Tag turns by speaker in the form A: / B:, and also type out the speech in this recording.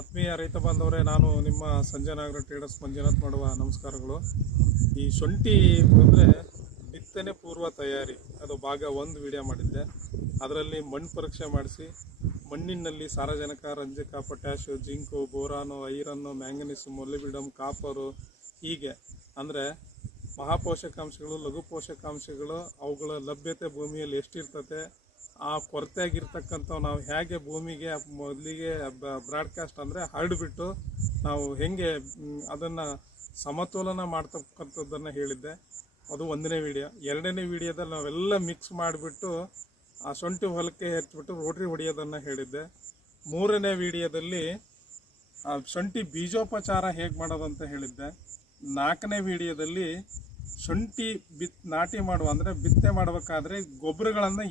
A: ಆತ್ಮೀಯ ರೈತ ಬಾಂಧವರೇ, ನಾನು ನಿಮ್ಮ ಸಂಜಯ್ ನಾಗರ ಟ್ರೇಡರ್ಸ್ ಮಂಜುನಾಥ್ ಮಾಡುವ ನಮಸ್ಕಾರಗಳು. ಈ ಶುಂಠಿ ಅಂದರೆ ಬಿತ್ತನೆ ಪೂರ್ವ ತಯಾರಿ. ಅದು ಭಾಗ ಒಂದು ವಿಡಿಯೋ ಮಾಡಿದ್ದೆ. ಅದರಲ್ಲಿ ಮಣ್ಣು ಪರೀಕ್ಷೆ ಮಾಡಿಸಿ, ಮಣ್ಣಿನಲ್ಲಿ ಸಾರಜನಕ, ರಂಜಕ potash zinc, boron, iron, manganese molybdenum copper ಹೀಗೆ. ಅಂದರೆ ಮಹಾಪೋಷಕಾಂಶಗಳು ಲಘು ಪೋಷಕಾಂಶಗಳು ಅವುಗಳ ಲಭ್ಯತೆ ಭೂಮಿಯಲ್ಲಿ ಎಷ್ಟಿರ್ತತೆ ಆ ಕೊರತೆಯಾಗಿರ್ತಕ್ಕಂಥವು ನಾವು ಹೇಗೆ ಭೂಮಿಗೆ, ಮೊದಲಿಗೆ ಬ್ರಾಡ್ಕಾಸ್ಟ್ ಅಂದರೆ ಹರಡಿಬಿಟ್ಟು ನಾವು ಹೆಂಗೆ ಅದನ್ನು ಸಮತೋಲನ ಮಾಡ್ತಕ್ಕಂಥದ್ದನ್ನು ಹೇಳಿದ್ದೆ. ಅದು ಒಂದನೇ ವಿಡಿಯೋ. ಎರಡನೇ ವಿಡಿಯೋದಲ್ಲಿ ನಾವೆಲ್ಲ ಮಿಕ್ಸ್ ಮಾಡಿಬಿಟ್ಟು ಆ ಸೊಂಟಿ ಹೊಲಕ್ಕೆ ಹೆಚ್ಚಿಬಿಟ್ಟು ರೋಟ್ರಿ ಹೊಡೆಯೋದನ್ನು ಹೇಳಿದ್ದೆ. ಮೂರನೇ ವಿಡಿಯೋದಲ್ಲಿ, ಆ ಶುಂಠಿ ಬೀಜೋಪಚಾರ ಹೇಗೆ ಮಾಡೋದು ಅಂತ ಹೇಳಿದ್ದೆ. ನಾಲ್ಕನೇ ವಿಡಿಯೋದಲ್ಲಿ ಶುಂಠಿ ಬಿತ್, ನಾಟಿ ಮಾಡುವ ಅಂದರೆ ಬಿತ್ತನೆ ಮಾಡಬೇಕಾದ್ರೆ ಗೊಬ್ಬರಗಳನ್ನು